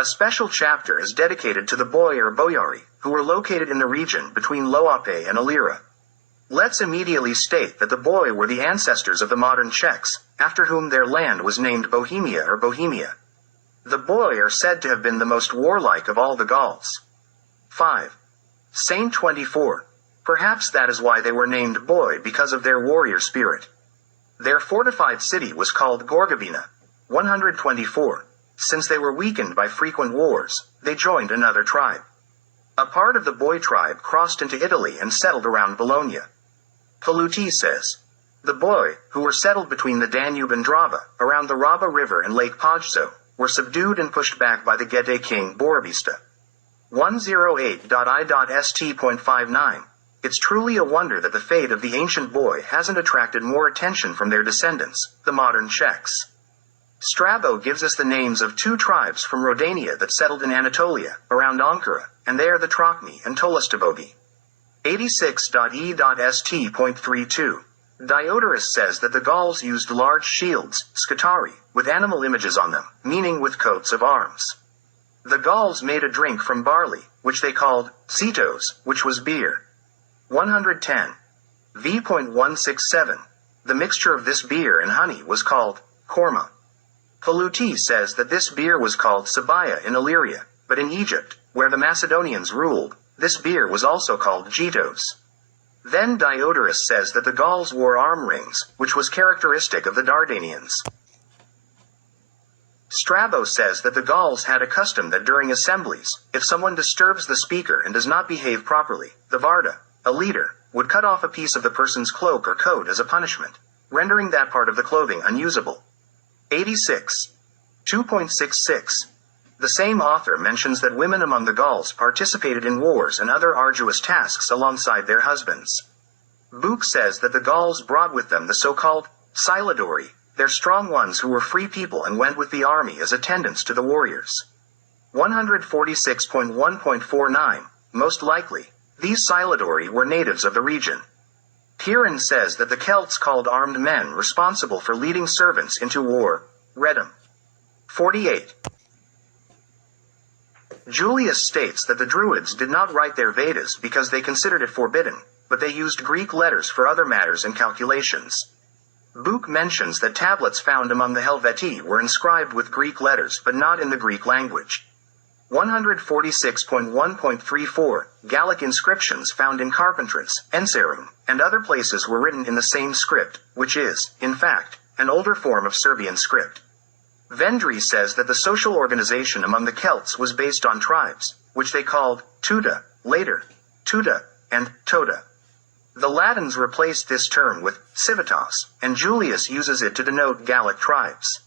A special chapter is dedicated to the boy or boyari, who were located in the region between Loape and Illyria. Let's immediately state that the boy were the ancestors of the modern Czechs, after whom their land was named Bohemia or Bohemia. The boy are said to have been the most warlike of all the Gauls. 5. Saint 24. Perhaps that is why they were named boy, because of their warrior spirit. Their fortified city was called Gorgabina. 124. Since they were weakened by frequent wars, they joined another tribe. A part of the boy tribe crossed into Italy and settled around Bologna. Paluti says, the boy, who were settled between the Danube and Drava, around the Raba River and Lake Pajzo, were subdued and pushed back by the Getae king Borbista. 108.I.st.59. It's truly a wonder that the fate of the ancient boy hasn't attracted more attention from their descendants, the modern Czechs. Strabo gives us the names of two tribes from Rodania that settled in Anatolia, around Ankara, and they are the Trochmi and Tolastobogi. 86.E.st.32. Diodorus says that the Gauls used large shields, scutari, with animal images on them, meaning with coats of arms. The Gauls made a drink from barley, which they called zitos, which was beer. 110. V.167. The mixture of this beer and honey was called korma. Paluti says that this beer was called sabaya in Illyria, but in Egypt, where the Macedonians ruled, this beer was also called gitos. Then Diodorus says that the Gauls wore arm rings, which was characteristic of the Dardanians. Strabo says that the Gauls had a custom that during assemblies, if someone disturbs the speaker and does not behave properly, the Varda, a leader, would cut off a piece of the person's cloak or coat as a punishment, rendering that part of the clothing unusable. 86. 2.66. The same author mentions that women among the Gauls participated in wars and other arduous tasks alongside their husbands. Book says that the Gauls brought with them the so-called Silidori, their strong ones who were free people and went with the army as attendants to the warriors. 146.1.49. Most likely, these Silidori were natives of the region. Kieran says that the Celts called armed men responsible for leading servants into war, Redum. 48. Julius states that the Druids did not write their Vedas because they considered it forbidden, but they used Greek letters for other matters and calculations. Book mentions that tablets found among the Helvetii were inscribed with Greek letters but not in the Greek language. 146.1.34. Gallic inscriptions found in Carpentras, Enserum, and other places were written in the same script, which is, in fact, an older form of Serbian script. Vendry says that the social organization among the Celts was based on tribes, which they called tuta, later, tuta, and tota. The Latins replaced this term with civitas, and Julius uses it to denote Gallic tribes.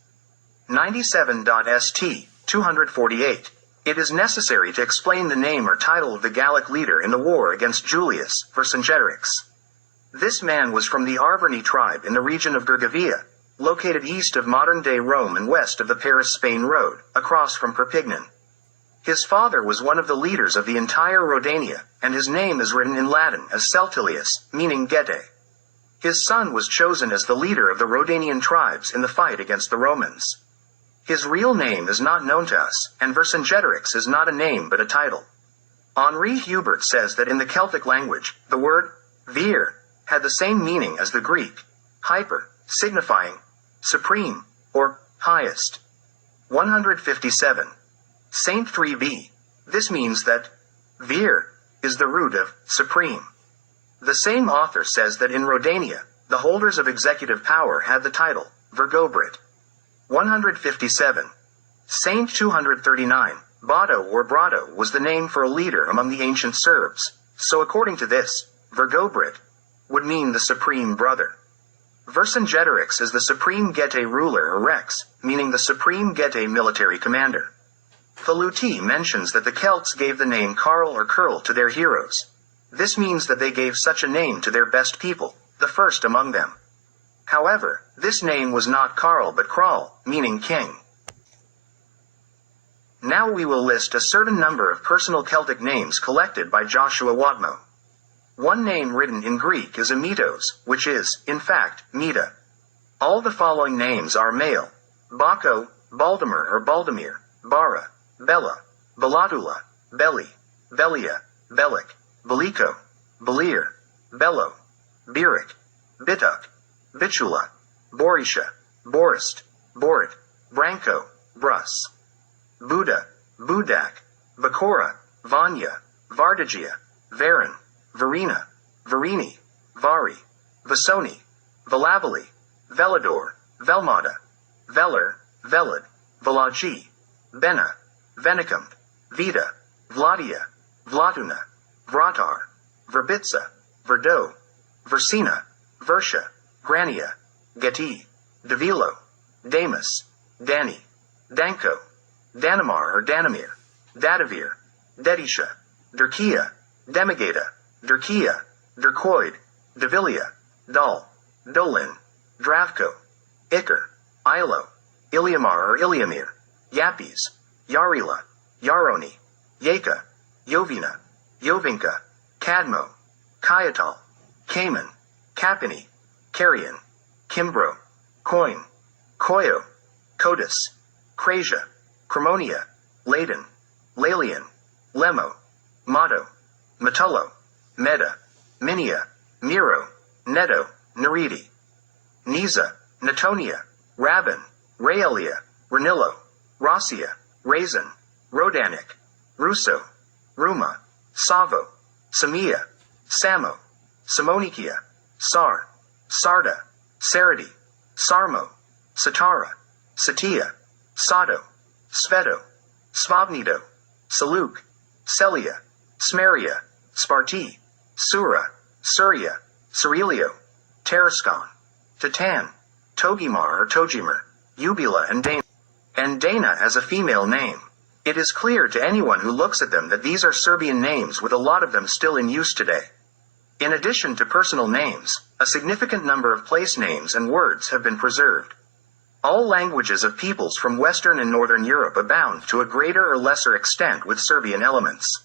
97.st. 248. It is necessary to explain the name or title of the Gallic leader in the war against Julius, Vercingetorix. This man was from the Arverni tribe in the region of Gergovia, located east of modern-day Rome and west of the Paris-Spain road, across from Perpignan. His father was one of the leaders of the entire Rodania, and his name is written in Latin as Celtilius, meaning Getae. His son was chosen as the leader of the Rodanian tribes in the fight against the Romans. His real name is not known to us, and Vercingetorix is not a name but a title. Henri Hubert says that in the Celtic language, the word vir had the same meaning as the Greek hyper, signifying supreme, or highest. 157. Saint 3b. This means that vir is the root of supreme. The same author says that in Rodania, the holders of executive power had the title Vergobrit. 157. Saint 239. Bato or Brato was the name for a leader among the ancient Serbs, so according to this, Vergobrit would mean the supreme brother. Vercingetorix is the supreme Getae ruler or rex, meaning the supreme Getae military commander. Paluti mentions that the Celts gave the name Karl or Kurl to their heroes. This means that they gave such a name to their best people, the first among them. However, this name was not Karl but Kral, meaning king. Now we will list a certain number of personal Celtic names collected by Joshua Watmo. One name written in Greek is Amitos, which is, in fact, Mita. All the following names are male: Bako, Baldemar or Baldemir, Bara, Bella, Belatula, Belli, Belia, Belic, Belico, Belir, Bello, Biric, Bituk, Bitula, Borisha, Borist, Borit, Branko, Brus, Buda, Budak, Bakora, Vanya, Vardagia, Varin, Varina, Varini, Vari, Vasoni, Velavali, Velador, Velmada, Veler, Velid, Velagi, Bena, Venicum, Vida, Vladia, Vlatuna, Vratar, Verbitsa, Verdo, Versina, Versha, Grania, Geti, Davilo, Damus, Dani, Danko, Danimar or Danimir, Dadavir, Dedisha, Derkia, Demigata, Derkia, Derkoid, Davilia, Dal, Dolin, Dravko, Iker, Ilo, Iliamar or Iliamir, Yapis, Yarila, Yaroni, Yeka, Yovina, Yovinka, Cadmo, Kayatal, Cayman, Kapini, Carrion, Kimbro, Coin, Koyo, Codis, Crasia, Cremonia, Leyden, Lalian, Lemo, Motto, Metullo, Meda, Minia, Miro, Neto, Neridi, Niza, Natonia, Rabin, Raelia, Ranillo, Rosia, Raisin, Rodanic, Russo, Ruma, Savo, Samia, Samo, Samonikia, Sar, Sarda, Saradi, Sarmo, Satara, Satia, Sado, Sveto, Svavnido, Saluk, Celia, Smeria, Sparti, Sura, Surya, Cerilio, Tarascon, Titan, Togimar or Tojimer, Ubila and Dana as a female name. It is clear to anyone who looks at them that these are Serbian names with a lot of them still in use today. In addition to personal names, a significant number of place names and words have been preserved. All languages of peoples from Western and Northern Europe abound to a greater or lesser extent with Serbian elements.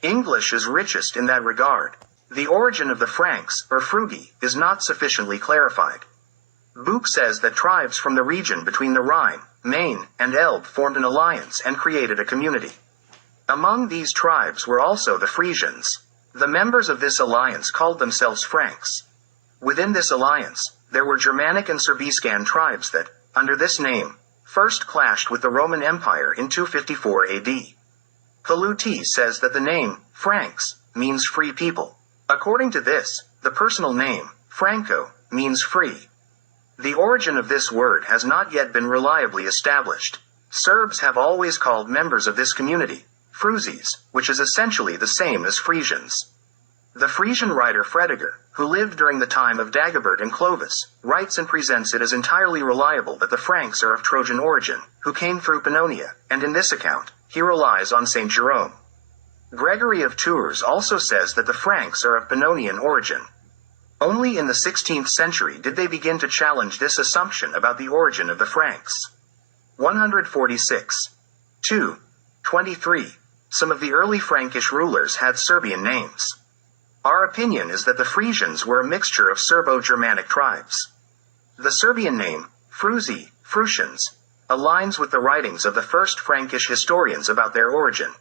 English is richest in that regard. The origin of the Franks, or Frugi, is not sufficiently clarified. Buch says that tribes from the region between the Rhine, Main, and Elbe formed an alliance and created a community. Among these tribes were also the Frisians. The members of this alliance called themselves Franks. Within this alliance, there were Germanic and Serbiscan tribes that, under this name, first clashed with the Roman Empire in 254 AD. Paluti says that the name, Franks, means free people. According to this, the personal name, Franco, means free. The origin of this word has not yet been reliably established. Serbs have always called members of this community, Fruzis, which is essentially the same as Frisians. The Frisian writer Fredegar, who lived during the time of Dagobert and Clovis, writes and presents it as entirely reliable that the Franks are of Trojan origin, who came through Pannonia, and in this account, he relies on St. Jerome. Gregory of Tours also says that the Franks are of Pannonian origin. Only in the 16th century did they begin to challenge this assumption about the origin of the Franks. 146. 2. 23. Some of the early Frankish rulers had Serbian names. Our opinion is that the Frisians were a mixture of Serbo-Germanic tribes. The Serbian name, Fruzi, Frutians, aligns with the writings of the first Frankish historians about their origin,